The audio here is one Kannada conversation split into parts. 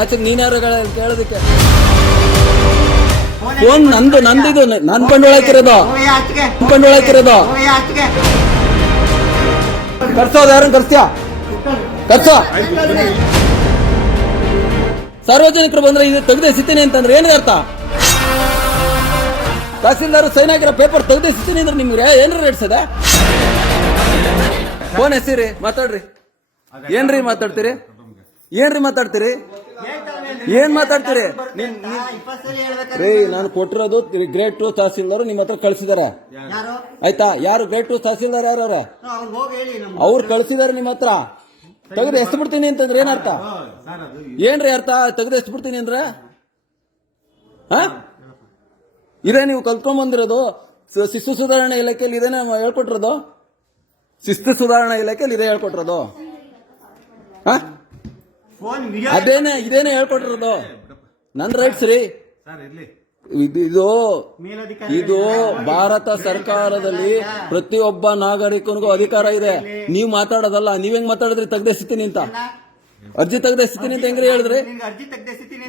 ಆಚೆಗೆ ನೀನ್ಯಾರು ಕೇಳೋದಕ್ಕೆ ಫೋನ್ ನಂದಿದು ನನ್ ಬಂಡವಾಳ ಹಾಕಿರೋದು ಕರ್ಸೋದು ಯಾರನ್ನ ಕರ್ಸ್ತೀಯ ಕರ್ಸೋ ಸಾರ್ವಜನಿಕರು ಬಂದ್ರೆ ಇದು ತೆಗೆದೆಸಿತೀನಿ ಅಂತಂದ್ರೆ ಏನಿದೆ ಅರ್ಥ ತಹಸೀಲ್ದಾರ್ ಸೈನ್ ಆಗಿರೋ ಪೇಪರ್ ತೆಗೆದೆಸಿತೀನಿ ಅಂದ್ರೆ ನಿಮ್ಗೆ ಏನ್ರಿ ರೇಟ್ಸದ ಫೋನ್ ಎಸಿರಿ ಮಾತಾಡ್ರಿ ಏನ್ರಿ ಮಾತಾಡ್ತೀರಿ ಏನ್ ಮಾತಾಡ್ತೀರಿ ರೀ ನಾನು ಕೊಟ್ಟಿರೋದು ಗ್ರೇಡ್ 2 ತಹಸೀಲ್ದಾರ್ ನಿಮ್ಮ ಹತ್ರ ಕಳ್ಸಿದಾರೆ ಆಯ್ತಾ ಯಾರು ಗ್ರೇಡ್ 2 ತಹಸೀಲ್ದಾರ್ ಯಾರು ಅವ್ರು ಕಳ್ಸಿದಾರೆ ನಿಮ್ಮ ಹತ್ರ ತೆಗೆದು ಎಷ್ಟು ಬಿಡ್ತೀನಿ ಅಂತಂದ್ರೆ ಏನರ್ಥ ಏನ್ರಿ ಅರ್ಥ ತೆಗೆದು ಎಷ್ಟು ಬಿಡ್ತೀನಿ ಅಂದ್ರೆ ಇದೇ ನೀವು ಕಲ್ತ್ಕೊಂಡ್ ಬಂದಿರೋದು ಶಿಸ್ತು ಸುಧಾರಣಾ ಇಲಾಖೆಯಲ್ಲಿ ಇದೇನೆ ಹೇಳ್ಕೊಟ್ಟಿರೋದು ಶಿಸ್ತು ಸುಧಾರಣಾ ಇಲಾಖೆಯಲ್ಲಿ ಇದೇ ಹೇಳ್ಕೊಟ್ಟಿರೋದು ಇದೇನೆ ಹೇಳ್ಕೊಟ್ಟಿರೋದು ನನ್ ರೈಟ್ಸ್ ರೀ ಇದು ಭಾರತ ಸರ್ಕಾರದಲ್ಲಿ ಪ್ರತಿಯೊಬ್ಬ ನಾಗರಿಕನಿಗೂ ಅಧಿಕಾರ ಇದೆ ನೀವು ಮಾತಾಡೋದಲ್ಲ ನೀವ್ ಹೆಂಗ್ ಮಾತಾಡಿದ್ರಿ ತೆಗ್ದೆಸಿತೀನಿ ಅಂತ ಅರ್ಜಿ ತೆಗ್ದೆಸಿತೀನಿ ಅಂತ ಹೆಂಗ್ರಿ ಹೇಳಿದ್ರಿ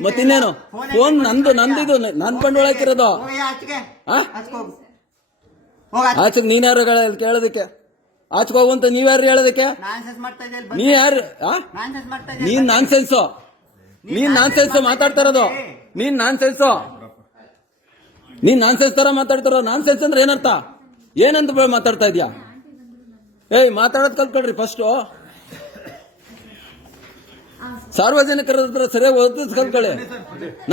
ಮತ್ತಿನ್ನೇನು ಫೋನ್ ನಂದಿದು ನನ್ ಬಂಡವಾಳ ಹಾಕಿರೋದು ಆಚೆಗೆ ನೀನ್ಯಾರು ಕೇಳೋದಕ್ಕೆ ಆಚೆಗೆ ಹೋಗುವಂತ ನೀವ್ಯಾರು ಹೇಳೋದಕ್ಕೆ ನೀ ಯಾರು ನೀನ್ ನಾನ್ಸೆನ್ಸ್ ಮಾತಾಡ್ತಾ ಇರೋದು ನೀನ್ ನಾನ್ಸೆನ್ಸ್ ತರ ಮಾತಾಡ್ತಾರೋ ನಾನ್ಸೆನ್ಸ್ ಅಂದ್ರೆ ಏನರ್ಥ ಏನಂತ ಮಾತಾಡ್ತಾ ಇದ್ಯಾ ಮಾತಾಡೋದ್ ಕಲ್ತ್ಕೊಳ್ರಿ ಫಸ್ಟ್ ಸಾರ್ವಜನಿಕರ ಹತ್ರ ಸರಿಯಾಗಿ ಓದಿಸ್ ಕಲ್ತ್ಕೊಳ್ಳಿ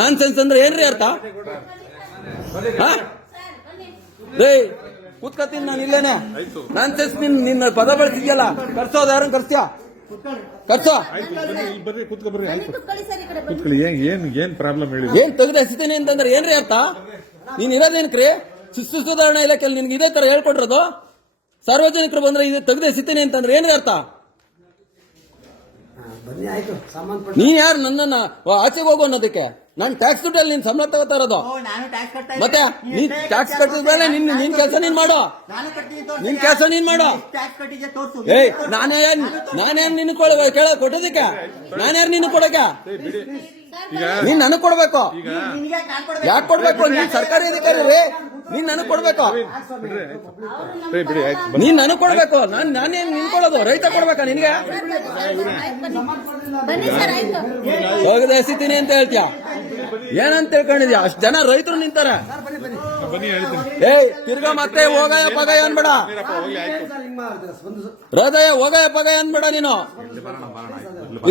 ನಾನ್ಸೆನ್ಸ್ ಅಂದ್ರೆ ಏನ್ರಿ ಅರ್ಥ ಕೂತ್ಕತ್ತೀನಿ ನಾನು ಇಲ್ಲೇನೆ ನಾನ್ಸೆನ್ಸ್ ನಿನ್ನ ಪದ ಬಳಸಿದ್ಯಲ್ಲ ಕರ್ಸೋದು ಯಾರನ್ನ ಕರ್ಸ್ತೀಯ ಕರ್ಸೋ ಏನ್ ಪ್ರಾಬ್ಲಮ್ ಹೇಳಿ ಏನ್ ತೆಗೆದೆಸಿತೀನಿ ಅಂತಂದ್ರೆ ಏನ್ರಿ ಅರ್ಥ ನೀನ್ ಇರೋದೇನ್ಕ್ರಿ ಶಿಸ್ತು ಸುಧಾರಣಾ ಇಲಾಖೆಯಲ್ಲಿ ನಿನ್ಗೆ ಇದೇ ತರ ಹೇಳ್ಕೊಟ್ಟಿರೋದು ಸಾರ್ವಜನಿಕರು ಬಂದ್ರೆ ಇದು ತೆಗೆದೆಸಿತೀನಿ ಅಂತಂದ್ರೆ ಏನಿದೆ ಅರ್ಥ ನೀನ್ ಯಾರು ನನ್ನನ್ನ ಆಚೆಗೆ ಹೋಗು ಅನ್ನೋದಕ್ಕೆ ನಾನ್ ಟ್ಯಾಕ್ಸ್ ದುಡ್ಡಲ್ಲಿ ನೀನ್ ಸಂಬಳ ತಗೋತಾ ಇರೋದು ಮತ್ತೆ ನೀನ್ ಟ್ಯಾಕ್ಸ್ ಕಟ್ಟಿದ ಮೇಲೆ ನಿನ್ ಕೆಲಸ ನೀನ್ ಮಾಡೋ ನಾನೇನ್ ನಿನ್ ಕೊಟ್ಟೋದಕ್ಕೆ ನಾನ್ಯಾರು ನಿನ್ ಕೊಡಕ್ಕೆ ನೀನ್ ನನಗ್ ಕೊಡ್ಬೇಕು ಯಾಕೆ ಕೊಡ್ಬೇಕು ನೀನ್ ಸರ್ಕಾರಿ ಅಧಿಕಾರಿ ರೀ ನೀನ್ ನನಗ್ ಕೊಡ್ಬೇಕು ನೀನ್ ನನಗ್ ಕೊಡ್ಬೇಕು ನಾನೇನ್ ನಿನ್ಕೊಳ್ಳೋದು ರೈತ ಕೊಡ್ಬೇಕಾ ನಿನ್ಗೆ ತೆಗೆದೆಸಿತೀನಿ ಅಂತ ಹೇಳ್ತೀಯ ಏನಂತ ತಿಳ್ಕೊಂಡಿದ್ಯಾ ಅಷ್ಟ್ ಜನ ರೈತರು ನಿಂತಾರೆ ತಿರ್ಗಾ ಮತ್ತೆ ಹೋಗಯ ಪಗಯ ಅನ್ಬೇಡ ಹೃದಯ ಹೋಗಯ ಪಗಯ ಅನ್ಬೇಡ ನೀನು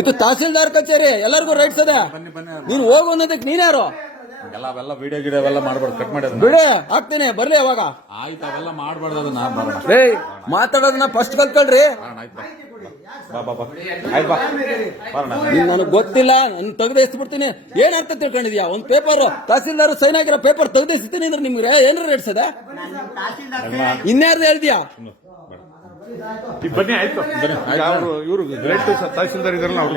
ಇದು ತಹಸೀಲ್ದಾರ್ ಕಚೇರಿ ಎಲ್ಲರಿಗೂ ರೈಟ್ಸ್ ಅದೇ ನೀನ್ ಹೋಗು ಅನ್ನೋದಕ್ಕೆ ನೀನ್ಯಾರು ವಿಡಿಯೋ ಗಿಡಿಯೋ ಎಲ್ಲ ಮಾಡ್ಬಾರ್ದು ಕಟ್ ಮಾಡಿ ಬಿಡಿ ಹಾಕ್ತೀನಿ ಬರ್ಲಿ ಅವಾಗ ಆಯ್ತು ಅವೆಲ್ಲ ಮಾಡ್ಬಾರ್ದು ಮಾತಾಡೋದನ್ನ ಫಸ್ಟ್ ಕಲ್ತ್ಕೊಳ್ರಿ ನನಗೆ ಗೊತ್ತಿಲ್ಲ ನನ್ ತೆಗೆದೆಸ್ಬಿಡ್ತೀನಿ ಏನ್ ಅರ್ಥ ತಿಳ್ಕೊಂಡಿದ್ಯಾ ಒಂದ್ ಪೇಪರ್ ತಹಸೀಲ್ದಾರ್ ಸೈನ್ ಆಗಿರೋ ಪೇಪರ್ ತೆಗೆದೆಸ್ತೀನಿ ಅಂದ್ರೆ ನಿಮ್ಗೆ ಏನಾರ ರೇಟ್ಸದ ಇನ್ಯಾರ್ದು ಹೇಳ್ತೀಯಾ ಬನ್ನಿ ಆಯ್ತು ಇವರು ಗ್ರೇಟ್ ತಹಸೀಲ್ದಾರ್ ಇದಾರಲ್ಲ ಅವ್ರು